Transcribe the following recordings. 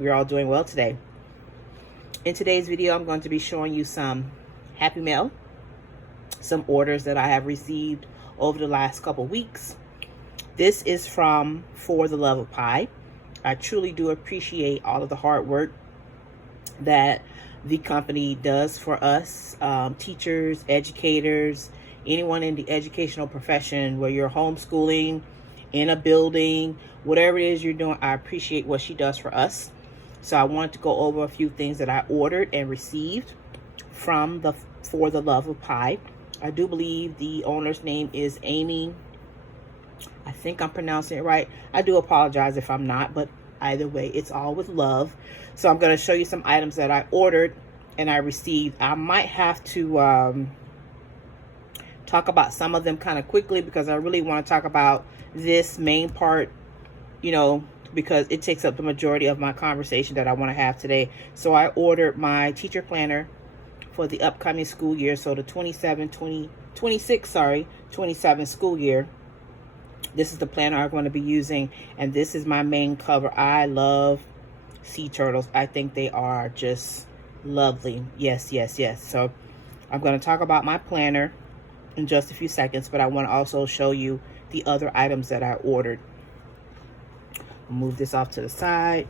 We're all doing well today. In today's video, I'm going to be showing you some Happy Mail, some orders that I have received over the last couple weeks. This is from For the Love of Pi. I truly do appreciate all of the hard work that the company does for us, teachers, educators, anyone in the educational profession, where you're homeschooling, in a building, whatever it is you're doing. I appreciate what she does for us. So I wanted to go over a few things that I ordered and received from the For the Love of Pi. I do believe the owner's name is Amy. I think I'm pronouncing it right. I do apologize if I'm not, but either way, it's all with love. So I'm going to show you some items that I ordered and I received. I might have to talk about some of them kind of quickly because I really want to talk about this main part, because it takes up the majority of my conversation that I want to have today. So I ordered my teacher planner for the upcoming school year. So the 27 school year. This is the planner I'm going to be using, and this is my main cover. I love sea turtles. I think they are just lovely. Yes. So I'm going to talk about my planner in just a few seconds, but I want to also show you the other items that I ordered. I'll move this off to the side.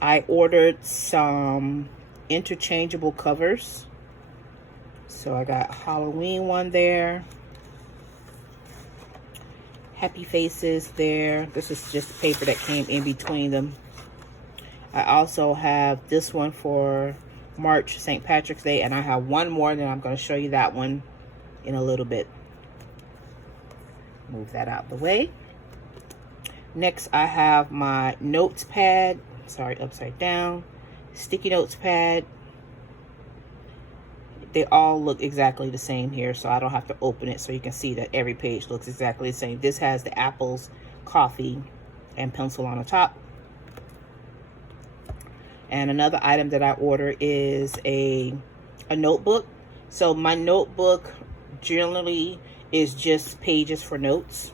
I ordered some interchangeable covers. So I got Halloween one there. Happy faces there. This is just paper that came in between them. I also have this one for March, St. Patrick's Day, and I have one more, and I'm going to show you that one in a little bit. Move that out the way. Next, I have my notes pad. Sorry, upside down. Sticky notes pad. They all look exactly the same here, so I don't have to open it, so you can see that every page looks exactly the same. This has the apples, coffee, and pencil on the top. And another item that I order is a notebook. So my notebook generally is just pages for notes.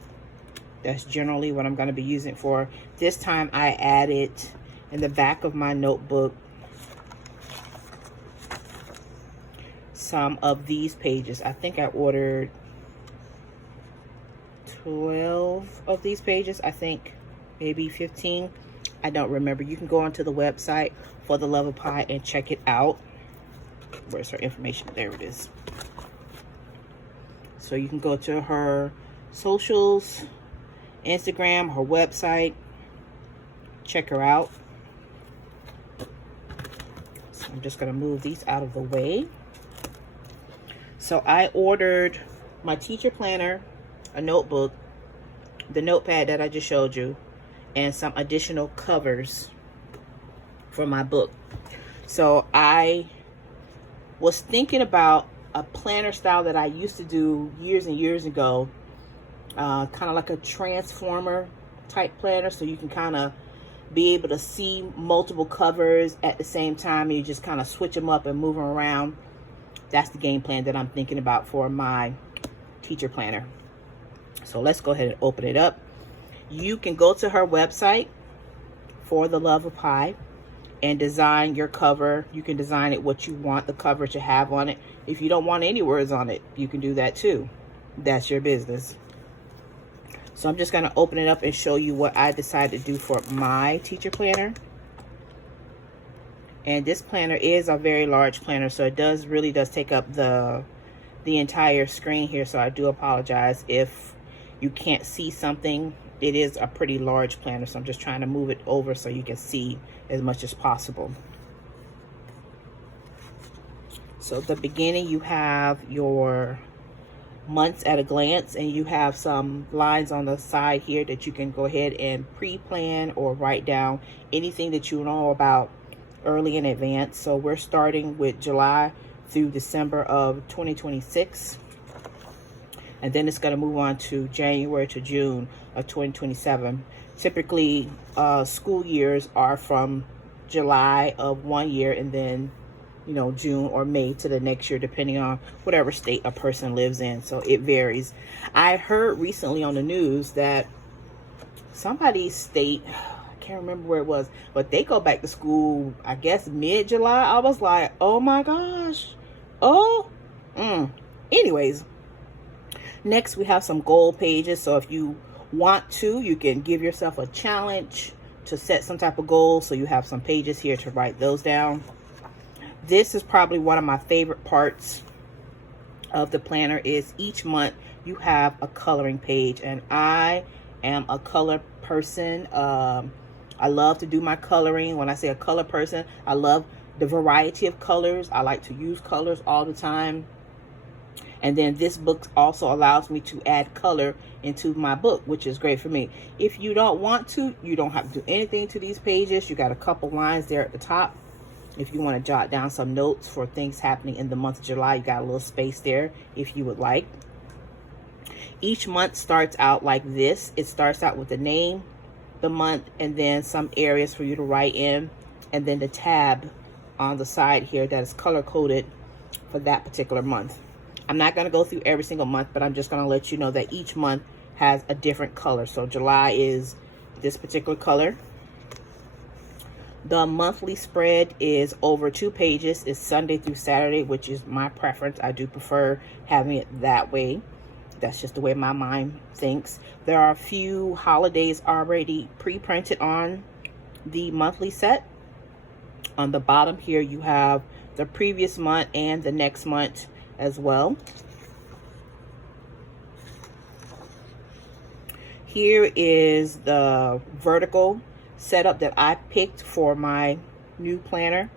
That's generally what I'm going to be using it for. This time I added in the back of my notebook some of these pages. I think I ordered 12 of these pages. I think maybe 15. I don't remember. You can go onto the website For the Love of Pi and check it out. Where's her information? There it is. So you can go to her socials, Instagram, her website, check her out. So I'm just going to move these out of the way. So I ordered my teacher planner, a notebook, the notepad that I just showed you, and some additional covers for my book. So I was thinking about a planner style that I used to do years and years ago, kind of like a transformer type planner, so you can kind of be able to see multiple covers at the same time, and you just kind of switch them up and move them around. That's the game plan that I'm thinking about for my teacher planner. So let's go ahead and open it up. You can go to her website, For the Love of Pi, and design your cover. You can design it what you want the cover to have on it. If you don't want any words on it, you can do that too. That's your business. So I'm just going to open it up and show you what I decided to do for my teacher planner. And this planner is a very large planner, so it really does take up the entire screen here. So I do apologize if you can't see something. It is a pretty large planner, so I'm just trying to move it over so you can see as much as possible. So at the beginning, you have your months at a glance, and you have some lines on the side here that you can go ahead and pre-plan or write down anything that you know about early in advance. So we're starting with July through December of 2026, and then it's going to move on to January to June of 2027. Typically school years are from July of one year and then June or May to the next year, depending on whatever state a person lives in. So it varies. I heard recently on the news that somebody's state, I can't remember where it was, but they go back to school, I guess, mid-July. I was like, oh my gosh. Oh, anyways, next we have some goal pages. So if you want to, you can give yourself a challenge to set some type of goal. So you have some pages here to write those down. This is probably one of my favorite parts of the planner, is each month you have a coloring page, and I am a color person. I love to do my coloring. When I say a color person, I love the variety of colors. I like to use colors all the time. And then this book also allows me to add color into my book, which is great for me. If you don't want to, you don't have to do anything to these pages. You got a couple lines there at the top. If you want to jot down some notes for things happening in the month of July, you got a little space there if you would like. Each month starts out like this. It starts out with the name, the month, and then some areas for you to write in, and then the tab on the side here that is color coded for that particular month. I'm not going to go through every single month, but I'm just going to let you know that each month has a different color. So July is this particular color. The monthly spread is over 2 pages. It's Sunday through Saturday, which is my preference. I do prefer having it that way. That's just the way my mind thinks. There are a few holidays already pre-printed on the monthly set. On the bottom here, you have the previous month and the next month as well. Here is the vertical setup that I picked for my new planner.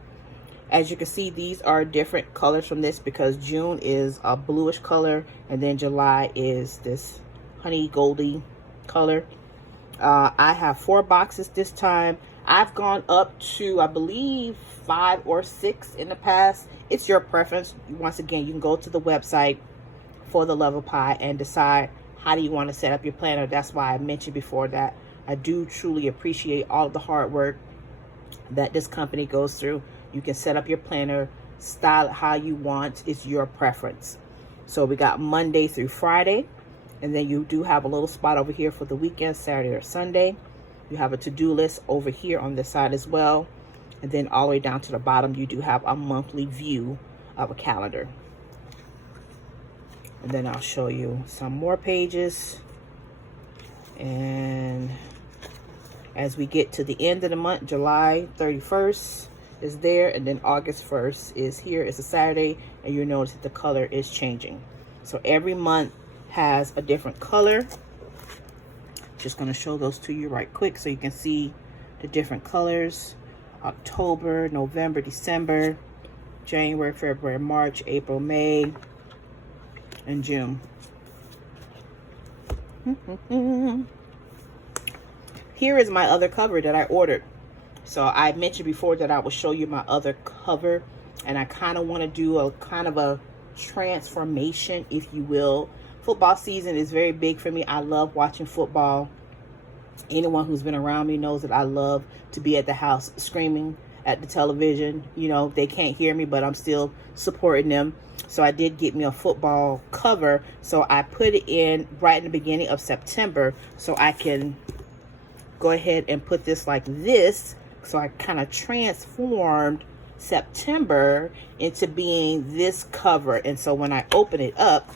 As you can see, these are different colors from this because June is a bluish color and then July is this honey goldy color. I have 4 boxes this time. I've gone up to, I believe, 5 or 6 in the past. It's your preference. Once again, you can go to the website for the Love of Pie and decide how do you want to set up your planner. That's why I mentioned before that I do truly appreciate all of the hard work that this company goes through. You can set up your planner, style it how you want. It's your preference. So we got Monday through Friday, and then you do have a little spot over here for the weekend, Saturday or Sunday. You have a to-do list over here on this side as well. And then all the way down to the bottom, you do have a monthly view of a calendar. And then I'll show you some more pages. And as we get to the end of the month, July 31st is there, and then August 1st is here. It's a Saturday, and you'll notice that the color is changing. So every month has a different color. Just going to show those to you right quick so you can see the different colors. October, November, December, January, February, March, April, May, and June. Here is my other cover that I ordered. So I mentioned before that I will show you my other cover, and I kind of want to do a kind of a transformation, if you will. Football season is very big for me. I love watching football. Anyone who's been around me knows that I love to be at the house screaming at the television. You know, they can't hear me, but I'm still supporting them. So I did get me a football cover. So I put it in right in the beginning of September so I can go ahead and put this like this. So I kind of transformed September into being this cover. And so when I open it up,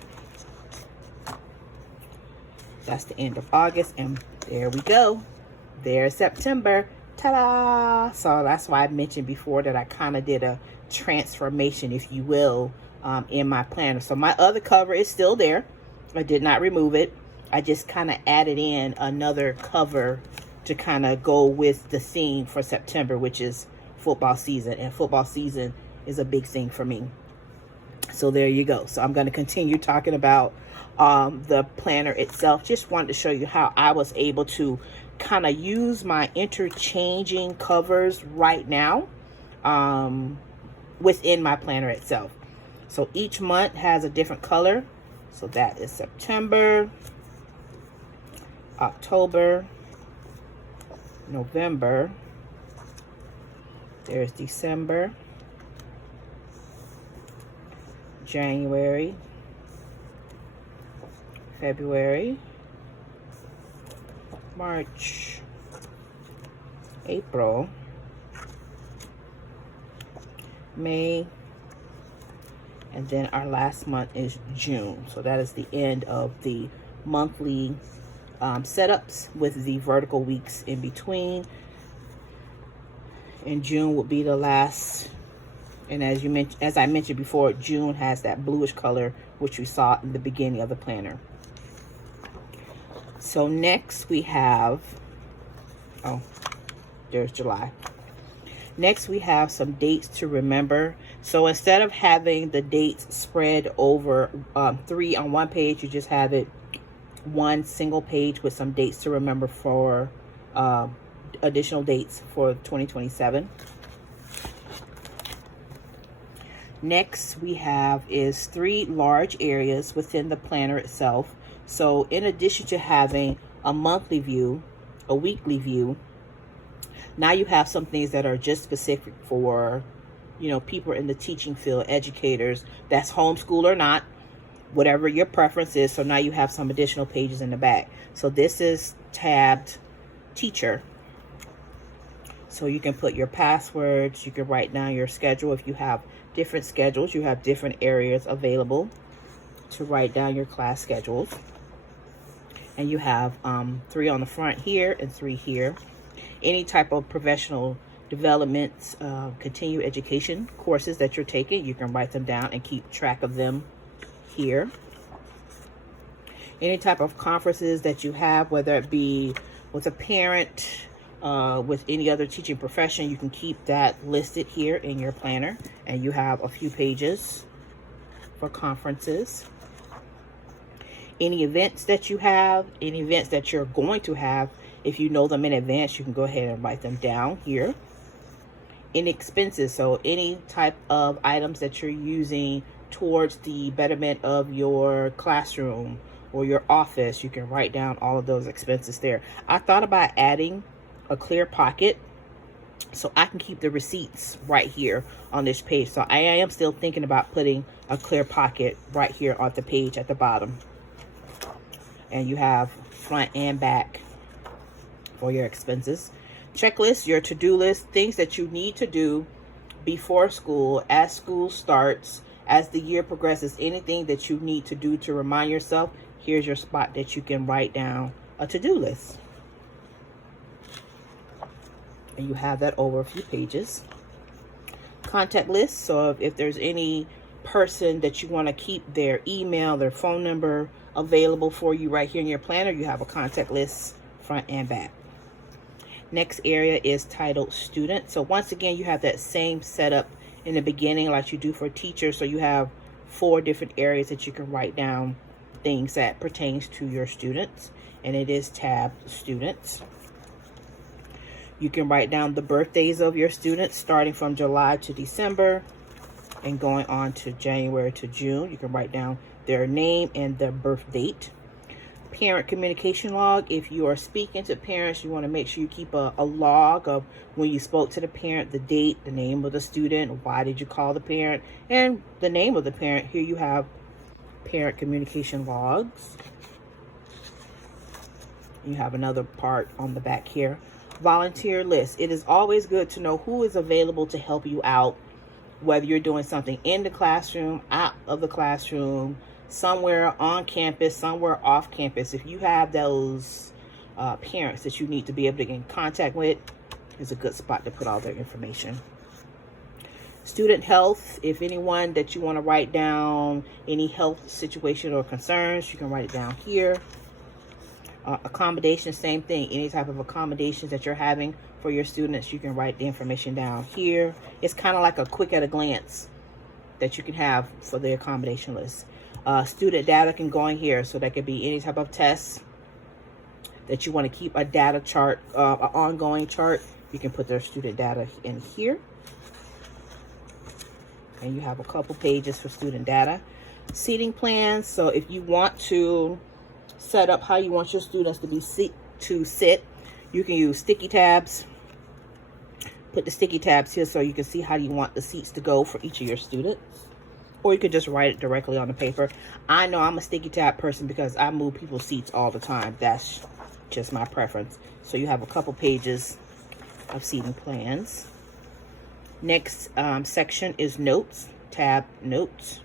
that's the end of August, and there we go. There's September. Ta-da! So that's why I mentioned before that I kind of did a transformation, if you will, in my planner. So my other cover is still there. I did not remove it. I just kind of added in another cover to kind of go with the theme for September, which is football season. And football season is a big thing for me. So there you go. So I'm going to continue talking about the planner itself. Just wanted to show you how I was able to kind of use my interchanging covers right now within my planner itself. So each month has a different color. So that is September, October, November. There's December, January, February, March, April, May, and then our last month is June. So that is the end of the monthly setups with the vertical weeks in between. And June will be the last. And as I mentioned before, June has that bluish color, which we saw in the beginning of the planner. So next we have, oh, there's July. Next we have some dates to remember. So instead of having the dates spread over 3 on one page, you just have it one single page with some dates to remember for additional dates for 2027. Next we have is 3 large areas within the planner itself. So in addition to having a monthly view, a weekly view, now you have some things that are just specific for, you know, people in the teaching field, educators, that's homeschool or not, whatever your preference is. So now you have some additional pages in the back. So this is tabbed teacher. So you can put your passwords, you can write down your schedule. If you have different schedules, you have different areas available to write down your class schedules. And you have 3 on the front here and 3 here. Any type of professional development, continuing education courses that you're taking, you can write them down and keep track of them here. Any type of conferences that you have, whether it be with a parent, with any other teaching profession, you can keep that listed here in your planner. And you have a few pages for conferences. Any events that you have, any events that you're going to have, if you know them in advance, you can go ahead and write them down here. Any expenses, so any type of items that you're using towards the betterment of your classroom or your office, you can write down all of those expenses there. I thought about adding a clear pocket so I can keep the receipts right here on this page. So I am still thinking about putting a clear pocket right here on the page at the bottom. And you have front and back for your expenses. Checklist, your to-do list, things that you need to do before school, as school starts, as the year progresses, anything that you need to do to remind yourself, here's your spot that you can write down a to-do list. And you have that over a few pages. Contact list, so if there's any person that you want to keep their email, their phone number available for you right here in your planner, you have a contact list front and back. Next area is titled student. So once again, you have that same setup in the beginning like you do for teachers. So you have 4 different areas that you can write down things that pertains to your students, and it is tabbed students. You can write down the birthdays of your students starting from July to December and going on to January to June. You can write down their name and their birth date. Parent communication log. If you are speaking to parents, you want to make sure you keep a log of when you spoke to the parent, the date, the name of the student, why did you call the parent, and the name of the parent. Here you have parent communication logs. You have another part on the back here. Volunteer list. It is always good to know who is available to help you out, whether you're doing something in the classroom, out of the classroom, somewhere on campus, somewhere off campus. If you have those parents that you need to be able to get in contact with, it's a good spot to put all their information. Student health. If anyone that you want to write down any health situation or concerns, you can write it down here. Accommodation, same thing. Any type of accommodations that you're having for your students, you can write the information down here. It's kind of like a quick at a glance that you can have for the accommodation list. Student data can go in here, so that could be any type of tests that you want to keep a data chart, an ongoing chart. You can put their student data in here. And you have a couple pages for student data. Seating plans, so if you want to set up how you want your students to sit, you can use sticky tabs. Put the sticky tabs here so you can see how you want the seats to go for each of your students. Or you could just write it directly on the paper. I know I'm a sticky tab person because I move people's seats all the time. That's just my preference. So you have a couple pages of seating plans. Next section is notes, tab notes.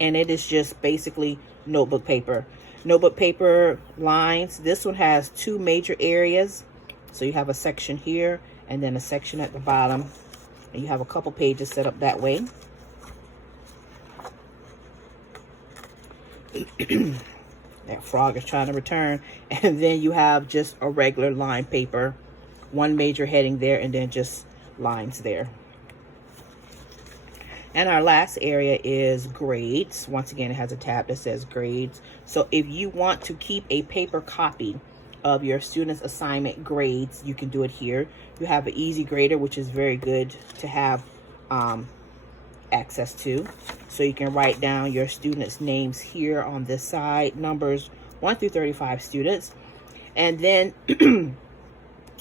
And it is just basically notebook paper. Notebook paper lines. This one has two major areas. So you have a section here and then a section at the bottom. And you have a couple pages set up that way. That frog is trying to return. And then you have just a regular line paper. One major heading there and then just lines there. And our last area is grades. Once again, it has a tab that says grades. So if you want to keep a paper copy of your students' assignment grades, you can do it here. You have an Easy Grader, which is very good to have access to. So you can write down your students' names here on this side, numbers 1 through 35 students. And then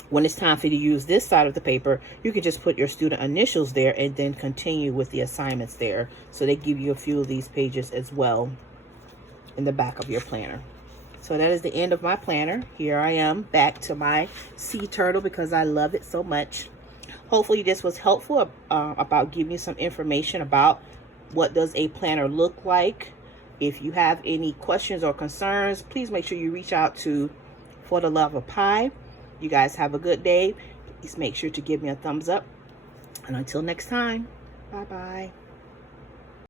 when it's time for you to use this side of the paper, you can just put your student initials there and then continue with the assignments there. So they give you a few of these pages as well in the back of your planner. So that is the end of my planner. Here I am back to my sea turtle because I love it so much. Hopefully this was helpful about giving you some information about what does a planner look like. If you have any questions or concerns, please make sure you reach out to For the Love of Pie. You guys have a good day. Please make sure to give me a thumbs up. And until next time, bye-bye.